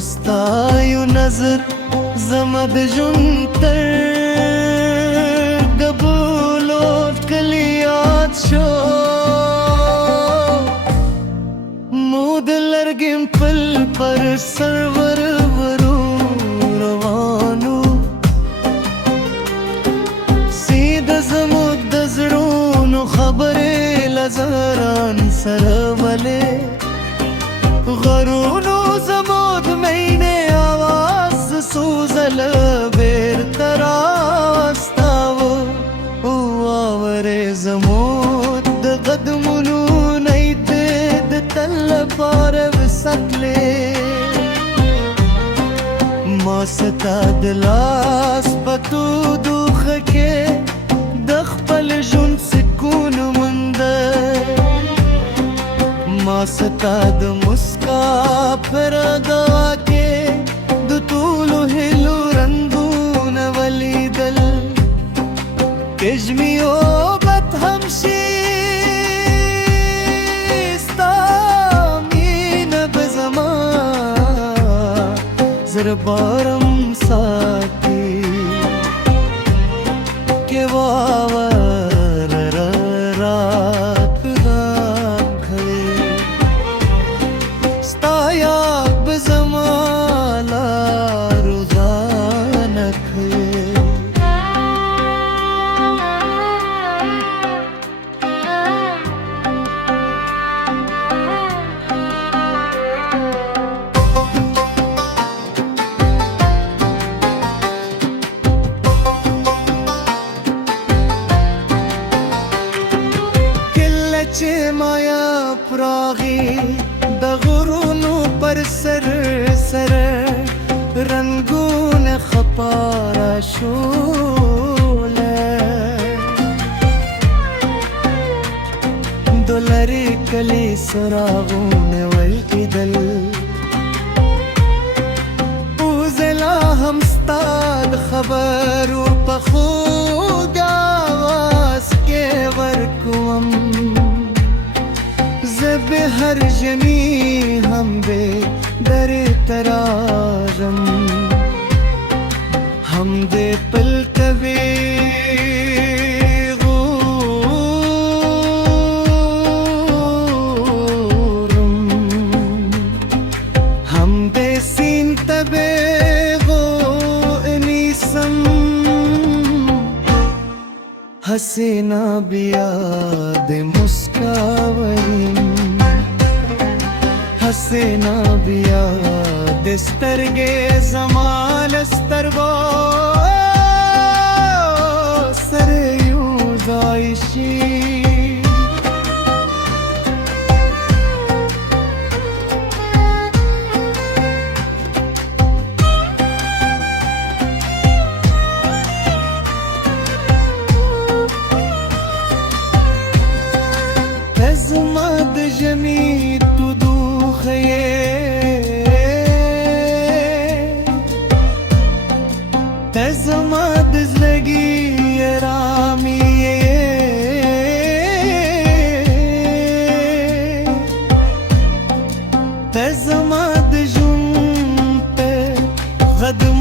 ستایو نظر زما د ژوند تر قبولو کلی یاد شو مو د لرګم پل پر سرور ورو روانو سیده زموږ د زړونو خبرې لزران سره ولې غرونو زموږ مینې آواز سوزل بیرته راوستاوه واورې زموږ د قدمونو نیتې د تل لپاره وساتلې ما ستا د لاس په تودوخه کې د خپل ژوند سکون مونده ما ستا د مسکا پر دوا کې د ټولو هیلو رنګونه ولیدل کژمیو بد هم شي ستا مینه به زما زړه بارم ساتي کې واور رات چې مایا پراغي د غرونو پر سر رنگونه خپاره شوله د لرې کلي څراغونه ولګېدل اوس لا هم ستا د خبرو په خوږ اواز کې ورکوم به هر ژمی هم به در تراژم هم دې پلټوي غورم هم دې سین تبه غو انیسم حسینا بیا دې مسکاویم حسینا بیا د سترګې زما له سترګو سره یو ځای شي ته زما د ژمي ته زما د زړګي ارامي ته زما د ژوند په قدم